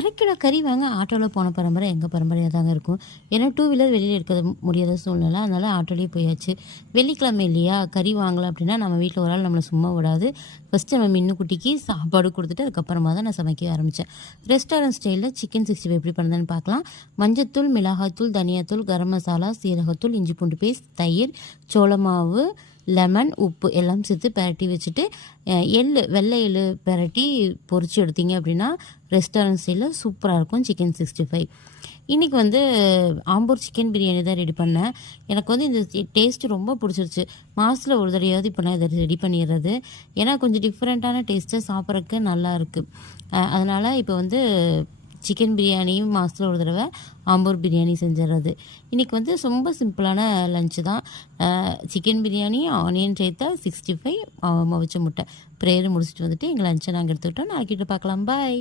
1/2 kilo கறி வாங்க ஆட்டோவில் போன பரம்பரை எங்கள் பரம்பரையாக தாங்க இருக்கும். ஏன்னா 2 வீலர் வெளியில் இருக்க முடியாத சூழ்நிலை, அதனால் ஆட்டோலேயே போயாச்சு. வெள்ளிக்கிழமை இல்லையா, கறி வாங்கலாம் அப்படின்னா நம்ம வீட்டில் ஒரு ஆள் நம்மளை சும்மா விடாது. ஃபஸ்ட்டு நம்ம மின்னுக்குட்டிக்கு சாப்பாடு கொடுத்துட்டு அதுக்கப்புறமா தான் நான் சமைக்க ஆரம்பித்தேன். ரெஸ்டாரண்ட் ஸ்டைலில் சிக்கன் 65 எப்படி பண்ணுறதுன்னு பார்க்கலாம். மஞ்சத்தூள், மிளகாத்தூள், தனியாத்தூள், கரம் மசாலா, சீரகத்தூள், இஞ்சி பூண்டு பேஸ்ட், தயிர், சோள மாவு, லெமன், உப்பு எல்லாம் சேர்த்து பெரட்டி வச்சுட்டு வெள்ளை எள்ளு பெரட்டி பொரிச்சு எடுத்தீங்க அப்படின்னா ரெஸ்டாரண்ட் ஸ்டைலில் சூப்பராக இருக்கும் சிக்கன் 65. இன்றைக்கி ஆம்பூர் சிக்கன் பிரியாணி தான் ரெடி பண்ணேன். எனக்கு இந்த டேஸ்ட்டு ரொம்ப பிடிச்சிருச்சு. மாதத்தில் ஒரு தடவையாவது இப்போ நான் இதை ரெடி பண்ணிடுறது. ஏன்னா கொஞ்சம் டிஃப்ரெண்ட்டான டேஸ்ட்டு, சாப்பிட்றதுக்கு நல்லா இருக்குது. அதனால் இப்போ சிக்கன் பிரியாணியும் மாதத்தில் ஒரு தடவை, ஆம்பூர் பிரியாணி செஞ்சிடறது. இன்றைக்கி ரொம்ப சிம்பிளான லஞ்சு தான். சிக்கன் பிரியாணி, ஆனியன் ரைத்தா, 65, அவிச்ச முட்டை. ப்ரேயர் முடிச்சுட்டு எங்கள் லஞ்சை நாங்கள் எடுத்துக்கிட்டோம். நாளைக்கிட்ட பார்க்கலாம். பாய்.